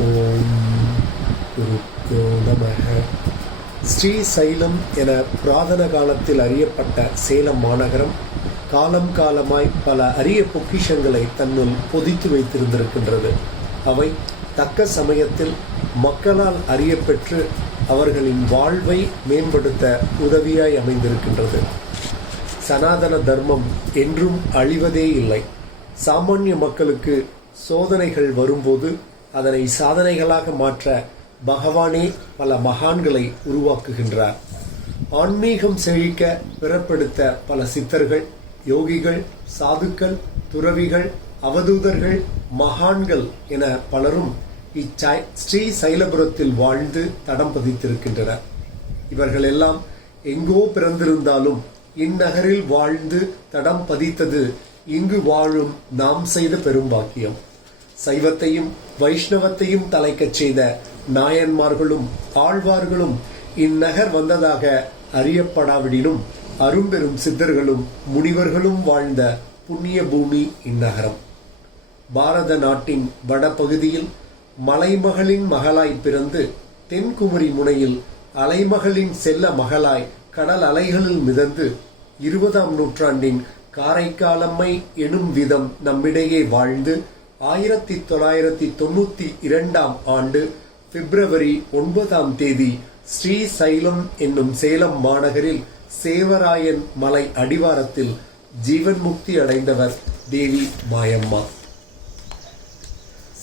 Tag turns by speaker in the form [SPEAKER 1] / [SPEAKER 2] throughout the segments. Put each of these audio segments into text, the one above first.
[SPEAKER 1] ஓம் குருப்பியோ நம ஸ்ரீசைலம் என புராதன காலத்தில் அறியப்பட்ட சேலம் மாநகரம் காலம் காலமாய் பல அரிய பொக்கிஷங்களை தன்னுள் பொதித்து வைத்திருந்திருக்கின்றது. அவை தக்க சமயத்தில் மக்களால் அறியப்பெற்று அவர்களின் வாழ்வை மேம்படுத்த உதவியாய் அமைந்திருக்கின்றது. சனாதன தர்மம் என்றும் அழிவதே இல்லை. சாமானிய மக்களுக்கு சோதனைகள் வரும்போது அதனை சாதனைகளாக மாற்ற பகவானே பல மகான்களை உருவாக்குகின்றார். ஆன்மீகம் செழிக்க பிறப்படுத்த பல சித்தர்கள் யோகிகள் சாதுக்கள் துறவிகள் அவதூதர்கள் மகான்கள் என பலரும் இச்சை ஸ்ரீ சைலபுரத்தில் வாழ்ந்து தடம் பதித்திருக்கின்றனர். இவர்கள் எல்லாம் எங்கோ பிறந்திருந்தாலும் இந்நகரில் வாழ்ந்து தடம் பதித்தது இங்கு வாழும் நாம் செய்த பெரும்பாக்கியம் சைவத்தையும் வைஷ்ணவத்தையும் தலைக்கச் செய்த நாயன்மார்களும் ஆழ்வார்களும் இந்நகர் வந்ததாக அறியப்படாவிடினும் அரும்பெரும் சித்தர்களும் முனிவர்களும் வாழ்ந்த புண்ணிய பூமி இந்நகரம். பாரத நாட்டின் வடபகுதியில் மலைமகளின் மகளாய் பிறந்து தென்குமரி முனையில் அலைமகளின் செல்ல மகளாய் கடல் அலைகளில் மிதந்து இருபதாம் நூற்றாண்டின் காரைக்காலம்மை எனும் விதம் நம்மிடையே வாழ்ந்து ஆயிரத்தி தொள்ளாயிரத்தி தொண்ணூத்தி இரண்டாம் ஆண்டு பிப்ரவரி ஒன்பதாம் தேதி ஸ்ரீ சைலம் என்னும் சேலம் மாநகரில் சேவராயன் மலை அடிவாரத்தில் ஜீவன் முக்தி அடைந்தவர் தேவி மாயம்மா.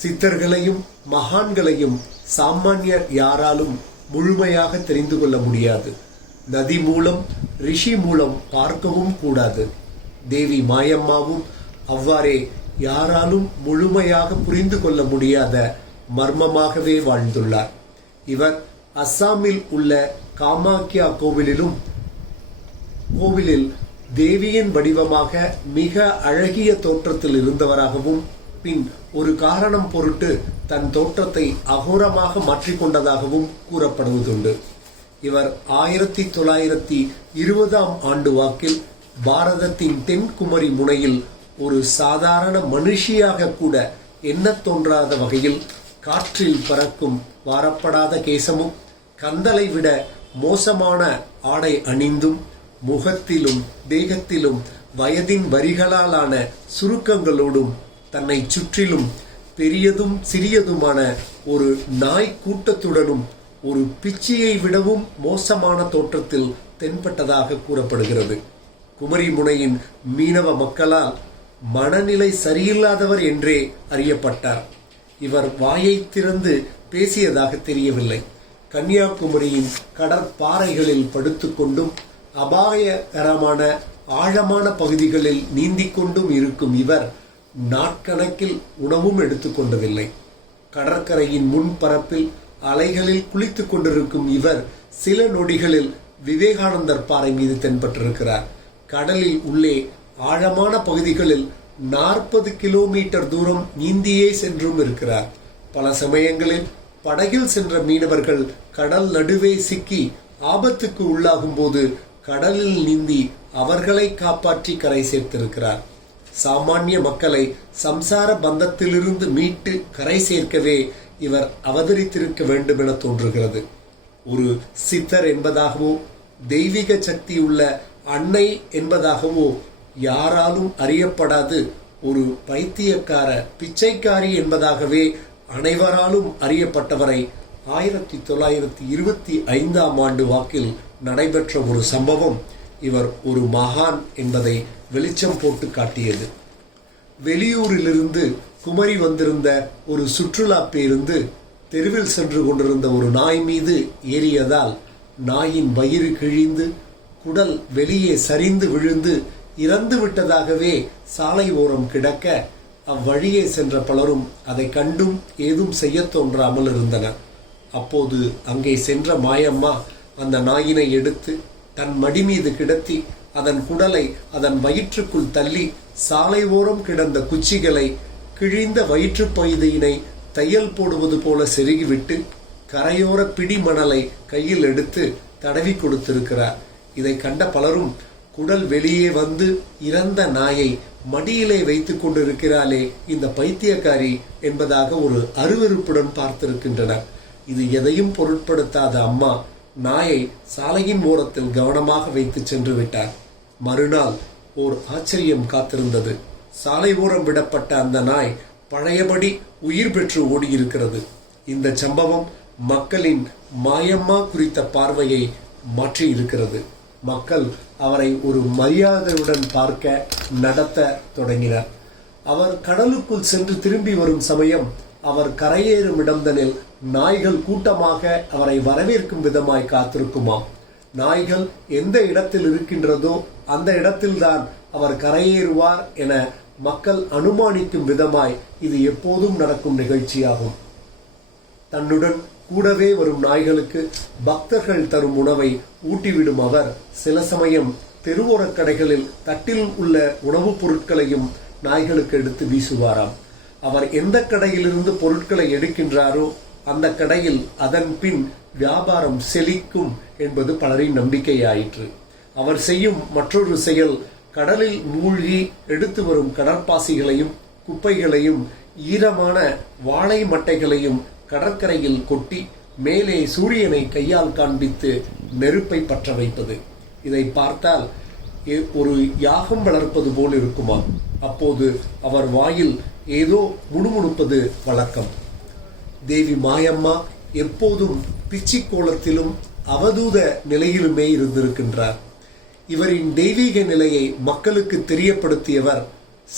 [SPEAKER 1] சித்தர்களையும் மகான்களையும் சாமானியர் யாராலும் முழுமையாக தெரிந்து கொள்ள முடியாது. நதி மூலம் ரிஷி மூலம் பார்க்கவும் கூடாது. தேவி மாயம்மாவும் அவ்வாறே யாராலும் முழுமையாக புரிந்து கொள்ள முடியாத மர்மமாகவே வாழ்ந்துள்ளார். இவர் அஸ்ஸாமில் உள்ள காமாக்கியா கோவிலிலும் கோவிலில் தேவியின் வடிவமாக மிக அழகிய தோற்றத்தில் இருந்தவராகவும் பின் ஒரு காரணம் பொருட்டு தன் தோற்றத்தை அகோரமாக மாற்றிக்கொண்டதாகவும் கூறப்படுவதுண்டு. இவர் ஆயிரத்தி தொள்ளாயிரத்தி இருபதாம் ஆண்டு வாக்கில் பாரதத்தின் தென்குமரி முனையில் ஒரு சாதாரண மனுஷியாக கூட என்ன தோன்றாத வகையில் காற்றில் பறக்கும் வாரப்படாத கேசமும் கந்தலை விட மோசமான ஆடை அணிந்தும் முகத்திலும் தேகத்திலும் வயதின் வரிகளாலான சுருக்கங்களோடும் தன்னை சுற்றிலும் பெரியதும் சிறியதுமான ஒரு நாய் கூட்டத்துடனும் ஒரு பிச்சியை விடவும் மோசமான தோற்றத்தில் தென்பட்டதாக கூறப்படுகிறது. குமரி முனையின் மீனவ மக்களால் மனநிலை சரியில்லாதவர் என்றே அறியப்பட்டார். இவர் வாயை திறந்து பேசியதாக தெரியவில்லை. கன்னியாகுமரியின் கடற்பாறைகளில் படுத்துக்கொண்டும் அபாயகரமான ஆழமான பகுதிகளில் நீந்திக் கொண்டும் இருக்கும் இவர் நாட்கணக்கில் உணவும் எடுத்துக்கொண்டதில்லை கடற்கரையின் முன்பரப்பில் அலைகளில் குளித்துக் கொண்டிருக்கும் இவர் சில நொடிகளில் விவேகானந்தர் பாறை மீது தென்பட்டிருக்கிறார். கடலில் உள்ளே ஆழமான பகுதிகளில் நாற்பது கிலோமீட்டர் தூரம் நீந்தியே சென்றும் இருக்கிறார். பல சமயங்களில் படகில் சென்ற மீனவர்கள் கடல் நடுவே சிக்கி ஆபத்துக்கு உள்ளாகும் போது கடலில் நீந்தி அவர்களை காப்பாற்றி கரை சேர்த்திருக்கிறார். சாமானிய மக்களை சம்சார பந்தத்திலிருந்து மீட்டு கரை சேர்க்கவே இவர் அவதரித்திருக்க வேண்டும் என தோன்றுகிறது. ஒரு சித்தர் என்பதாகவோ தெய்வீக சக்தி உள்ள அன்னை என்பதாகவோ யாராலும் அறியப்படாது. ஒரு பைத்தியக்கார பிச்சைக்காரி என்பதாகவே அனைவராலும் அறியப்பட்டவரை ஆயிரத்தி தொள்ளாயிரத்தி இருபத்தி ஐந்தாம் ஆண்டு வாக்கில் நடைபெற்ற ஒரு சம்பவம். இவர் ஒரு மகான் என்பதை வெளிச்சம் போட்டு காட்டியது. வெளியூரிலிருந்து குமரி வந்திருந்த ஒரு சுற்றுலா பேருந்து தெருவில் சென்று கொண்டிருந்த ஒரு நாய் மீது ஏறியதால் நாயின் வயிறு கிழிந்து குடல் வெளியே சரிந்து விழுந்து இறந்து விட்டதாகவே சாலை ஓரம் கிடக்க அவ்வழியே சென்ற பலரும் அதை கண்டும் ஏதும் செய்ய தோன்றாமல் இருந்தனர். அப்போது அங்கே சென்ற மாயம்மா அந்த நாயினை எடுத்து தன் மடி மீது கிடத்தி அதன் குடலை அதன் வயிற்றுக்குள் தள்ளி சாலை ஓரம் கிடந்த குச்சிகளை கிழிந்த வயிற்று பகுதியினை தையல் போடுவது போல செருகிவிட்டு கரையோர பிடி மணலை கையில் எடுத்து தடவி கொடுத்திருக்கிறார். இதை கண்ட பலரும் குடல் வெளியே வந்து இறந்த நாயை மடியிலே வைத்துக் கொண்டிருக்கிறாளே இந்த பைத்தியக்காரி என்பதாக ஒரு அருவருப்புடன் பார்த்திருக்கின்றனர். இது எதையும் பொருட்படுத்தாத அம்மா நாயை சாலையின் ஓரத்தில் கவனமாக வைத்து சென்று விட்டார். மறுநாள் ஓர் ஆச்சரியம் காத்திருந்தது. சாலை ஓரம் விடப்பட்ட அந்த நாய் பழையபடி உயிர் பெற்று ஓடியிருக்கிறது. இந்த சம்பவம் மக்களின் மாயம்மா குறித்த பார்வையை மாற்றி இருக்கிறது மக்கள் அவரை ஒரு மரியாதையுடன் பார்க்க நடத்த தொடங்கினர். அவர் கடலுக்குள் சென்று திரும்பி வரும் சமயம் அவர் கரையேறும் இடம்தனில் நாய்கள் கூட்டமாக அவரை வரவேற்கும் விதமாய் காத்திருக்குமாம். நாய்கள் எந்த இடத்தில் இருக்கின்றதோ அந்த இடத்தில்தான் அவர் கரையேறுவார் என மக்கள் அனுமானிக்கும் விதமாய் இது எப்போதும் நடக்கும் நிகழ்ச்சியாகும். தன்னுடன் கூடவே வரும் நாய்களுக்கு பக்தர்கள் தரும் உணவை ஊட்டிவிடும் அவர். சில சமயம் தெருவோரக் கடைகளில் தட்டில் உள்ள உணவுப் பொருட்களையும் நாய்களுக்கு எடுத்து வீசுவாராம். அவர் எந்த கடையிலிருந்து பொருட்களை எடுக்கின்றாரோ அந்த கடையில் அதன் பின் வியாபாரம் செழிக்கும் என்பது பலரின் நம்பிக்கையாயிற்று. அவர் செய்யும் மற்றொரு செயல் கடலில் மூழ்கி எடுத்து வரும் கடற்பாசிகளையும் குப்பைகளையும் ஈரமான வாழை மட்டைகளையும் கடற்கரையில் கொட்டி மேலே சூரியனை கையால் காண்பித்து நெருப்பை பற்ற வைப்பது. இதை பார்த்தால் எ- ஒரு யாகம் வளர்ப்பது போல் இருக்குமா? அப்போது அவர் வாயில் ஏதோ முணுமுணுப்பது வழக்கம். தேவி மாயம்மா எப்போதும் பிச்சி கோலத்திலும் அவதூத நிலையிலுமே இருந்திருக்கின்றார். இவரின் தெய்வீக நிலையை மக்களுக்கு தெரியப்படுத்தியவர்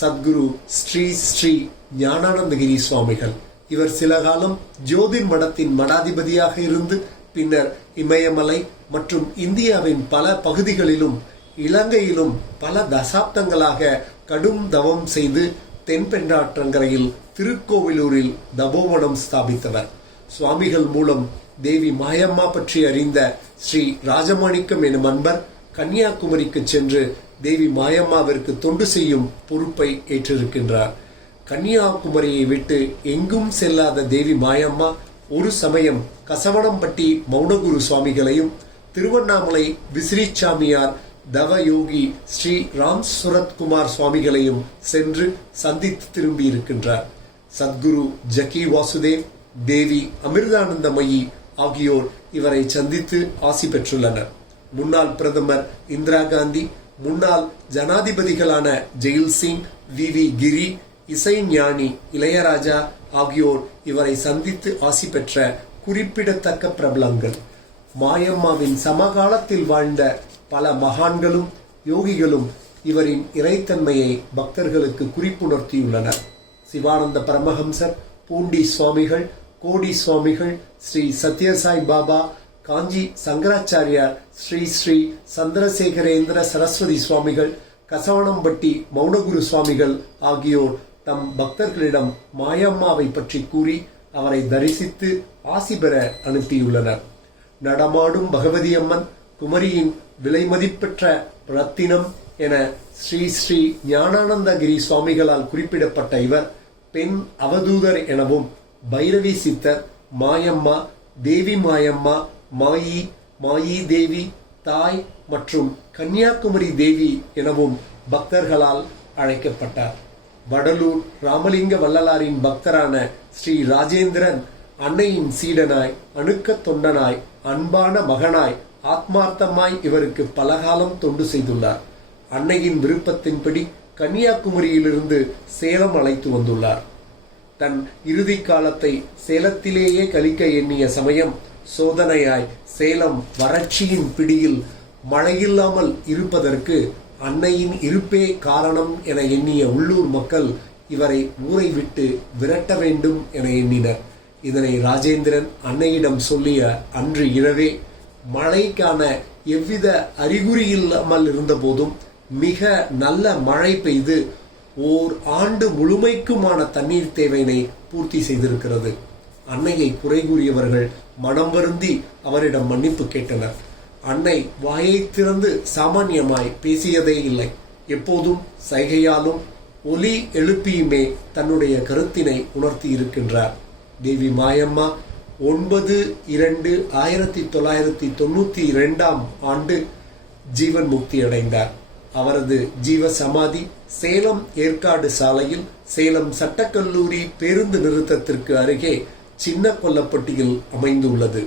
[SPEAKER 1] சத்குரு ஸ்ரீ ஸ்ரீ ஞானானந்தகிரி சுவாமிகள். இவர் சில காலம் ஜோதிர் மடத்தின் மடாதிபதியாக இருந்து பின்னர் இமயமலை மற்றும் இந்தியாவின் பல பகுதிகளிலும் இலங்கையிலும் பல தசாப்தங்களாக கடும் தவம் செய்து தென்பெண்ணாற்றங்கரையில் திருக்கோவிலூரில் தபோவனம் ஸ்தாபித்தவர். சுவாமிகள் மூலம் தேவி மாயம்மா பற்றி அறிந்த ஸ்ரீ ராஜமாணிக்கம் எனும் அன்பர் கன்னியாகுமரிக்கு சென்று தேவி மாயம்மாவிற்கு தொண்டு செய்யும் பொறுப்பை ஏற்றிருக்கின்றார். கன்னியாகுமரியை விட்டு எங்கும் செல்லாத தேவி மாயம்மா ஒரு சமயம் கசவனம்பட்டி மௌனகுரு சுவாமிகளையும் திருவண்ணாமலை விசிறிச்சாமியார் தவயோகி ஸ்ரீ ராம் சுரத்குமார் சுவாமிகளையும் சென்று சந்தித்து திரும்பி இருக்கின்றார் சத்குரு ஜக்கி வாசுதேவ் தேவி அமிர்தானந்தமயி ஆகியோர் இவரை சந்தித்து ஆசி பெற்றுள்ளனர். முன்னாள் பிரதமர் இந்திரா காந்தி முன்னாள் ஜனாதிபதிகளான ஜெயில் சிங் வி வி கிரி இசை ஞானி இளையராஜா ஆகியோர் இவரை சந்தித்து ஆசி பெற்ற குறிப்பிடத்தக்க பிரபலங்கள். மாயம்மாவின் சமகாலத்தில் வாழ்ந்த பல மகான்களும் யோகிகளும் இவரின் இறைத்தன்மையை பக்தர்களுக்கு குறிப்புணர்த்தியுள்ளனர். சிவானந்த பரமஹம்சர் பூண்டி சுவாமிகள் கோடி சுவாமிகள் ஸ்ரீ சத்யசாய் பாபா காஞ்சி சங்கராச்சாரியார் ஸ்ரீ ஸ்ரீ சந்திரசேகரேந்திர சரஸ்வதி சுவாமிகள் கசவனம்பட்டி மௌனகுரு சுவாமிகள் ஆகியோர் தம் பக்தர்களிடம் மாயம்மாவை பற்றி கூறி அவரை தரிசித்து ஆசி பெற அனுப்பியுள்ளனர். நடமாடும் பகவதி அம்மன் குமரியின் விலைமதிப்பெற்ற ரத்தினம் என ஸ்ரீ ஸ்ரீ ஞானானந்தகிரி சுவாமிகளால் குறிப்பிடப்பட்ட இவர் பெண் அவதூதர் எனவும் பைரவி சித்தர் மாயம்மா தேவி மாயம்மா மாயி மாயி தேவி தாய் மற்றும் கன்னியாகுமரி தேவி எனவும் பக்தர்களால் அழைக்கப்பட்டார். வடலூர் ராமலிங்க வள்ளலாரின் பக்தரான ஸ்ரீ ராஜேந்திரன் அன்னையின் சீடனாய் அணுக்கத் தொண்டனாய் அன்பான மகனாய் ஆத்மார்த்தமாய் இவருக்கு பலகாலம் தொண்டு செய்துள்ளார். அன்னையின் விருப்பத்தின்படி கன்னியாகுமரியிலிருந்து சேலம் அழைத்து வந்துள்ளார். தன் இறுதி காலத்தை சேலத்திலேயே கழிக்க எண்ணிய சமயம் சோதனையாய் சேலம் வறட்சியின் பிடியில் மழையில்லாமல் இருப்பதற்கு அன்னையின் இருப்பே காரணம் என எண்ணிய உள்ளூர் மக்கள் இவரை ஊரை விட்டு விரட்ட வேண்டும் என எண்ணினர். இதனை ராஜேந்திரன் அன்னையிடம் சொல்லிய அன்று இரவே மழைக்கான எவ்வித அறிகுறி இல்லாமல் இருந்தபோதும் மிக நல்ல மழை பெய்து ஓர் ஆண்டு முழுமைக்குமான தண்ணீர் தேவையினை பூர்த்தி செய்திருக்கிறது. அன்னையை குறை கூறியவர்கள் மனம் வருந்தி அவரிடம் மன்னிப்பு கேட்டனர். அன்னை வாயை திறந்து சாமானியமாய் பேசியதே இல்லை. எப்போதும் சைகையாலும் ஒலி எழுப்பியுமே தன்னுடைய கருத்தினை உணர்த்தி இருக்கின்றார் தேவி மாயம்மா ஒன்பது இரண்டு ஆயிரத்தி தொள்ளாயிரத்தி தொண்ணூத்தி இரண்டாம் ஆண்டு ஜீவன் முக்தி அடைந்தார். அவரது ஜீவ சமாதி சேலம் ஏற்காடு சாலையில் சேலம் சட்டக்கல்லூரி பேருந்து நிறுத்தத்திற்கு அருகே சின்ன கொல்லப்பட்டியில் அமைந்துள்ளது.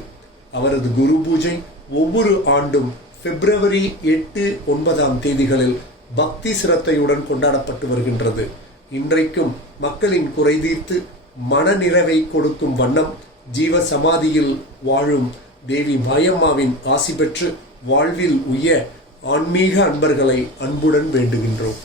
[SPEAKER 1] அவரது குரு பூஜை ஒவ்வொரு ஆண்டும் பிப்ரவரி எட்டு ஒன்பதாம் தேதிகளில் பக்தி சிரத்தையுடன் கொண்டாடப்பட்டு வருகின்றது. இன்றைக்கும் மக்களின் குறை தீர்த்து மனநிறைவை கொடுக்கும் வண்ணம் ஜீவ சமாதியில் வாழும் தேவி மாயம்மாவின் ஆசி பெற்று வாழ்வில் உய ஆன்மீக அன்பர்களை அன்புடன் வேண்டுகின்றோம்.